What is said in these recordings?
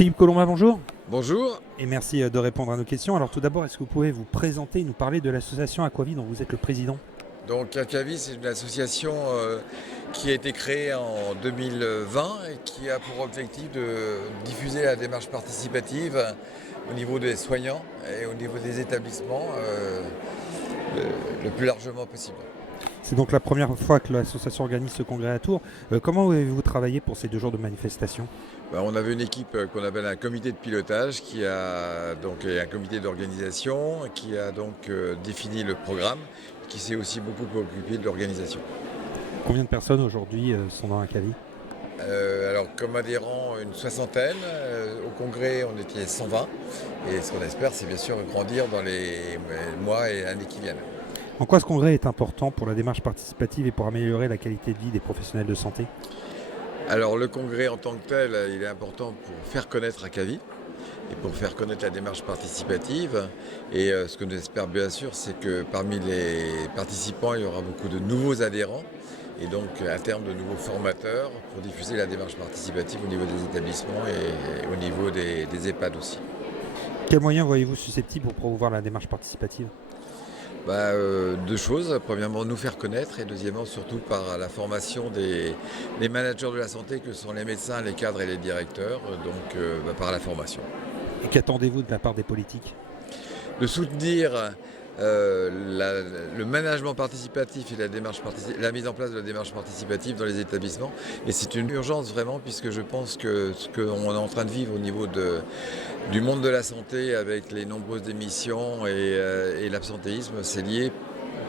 Philippe Colomba, bonjour. Bonjour. Et merci de répondre à nos questions. Alors tout d'abord, est-ce que vous pouvez vous présenter et nous parler de l'association Aquavie dont vous êtes le président? Donc Aquavie, c'est une association qui a été créée en 2020 et qui a pour objectif de diffuser la démarche participative au niveau des soignants et au niveau des établissements le plus largement possible. C'est donc la première fois que l'association organise ce congrès à Tours. Comment avez-vous travaillé pour ces 2 jours de manifestation? On avait une équipe qu'on appelle un comité de pilotage qui a donc et un comité d'organisation qui a donc défini le programme, qui s'est aussi beaucoup occupé de l'organisation. Combien de personnes aujourd'hui sont dans Aquavie? Alors comme adhérents, une soixantaine. Au congrès, on était 120. Et ce qu'on espère, c'est bien sûr grandir dans les mois et années qui viennent. En quoi ce congrès est important pour la démarche participative et pour améliorer la qualité de vie des professionnels de santé? Alors le congrès en tant que tel, il est important pour faire connaître Aquavie et pour faire connaître la démarche participative. Et ce que nous espère bien sûr, c'est que parmi les participants, il y aura beaucoup de nouveaux adhérents et donc à terme de nouveaux formateurs pour diffuser la démarche participative au niveau des établissements et au niveau des EHPAD aussi. Quels moyens voyez-vous susceptibles pour promouvoir la démarche participative? Deux choses. Premièrement, nous faire connaître et deuxièmement, surtout par la formation des managers de la santé que sont les médecins, les cadres et les directeurs, donc par la formation. Et qu'attendez-vous de la part des politiques? De soutenir le management participatif et la mise en place de la démarche participative dans les établissements. Et c'est une urgence vraiment puisque je pense que ce qu'on est en train de vivre au niveau du monde de la santé avec les nombreuses démissions et l'absentéisme, c'est lié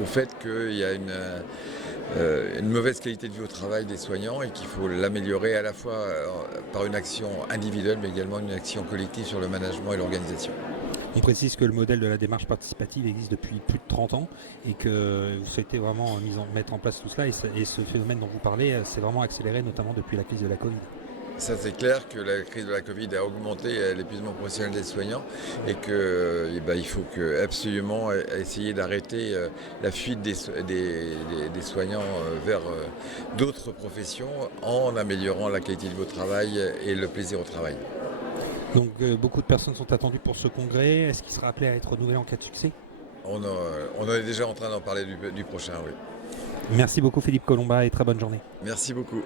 au fait qu'il y a une mauvaise qualité de vie au travail des soignants et qu'il faut l'améliorer à la fois par une action individuelle mais également une action collective sur le management et l'organisation. On précise que le modèle de la démarche participative existe depuis plus de 30 ans et que vous souhaitez vraiment mettre en place tout cela. Et ce phénomène dont vous parlez s'est vraiment accéléré, notamment depuis la crise de la Covid. Ça, c'est clair que la crise de la Covid a augmenté l'épuisement professionnel des soignants et qu'il faut absolument essayer d'arrêter la fuite des soignants vers d'autres professions en améliorant la qualité de votre travail et le plaisir au travail. Donc beaucoup de personnes sont attendues pour ce congrès. Est-ce qu'il sera appelé à être renouvelé en cas de succès? On est déjà en train d'en parler du prochain, oui. Merci beaucoup Philippe Colomba et très bonne journée. Merci beaucoup.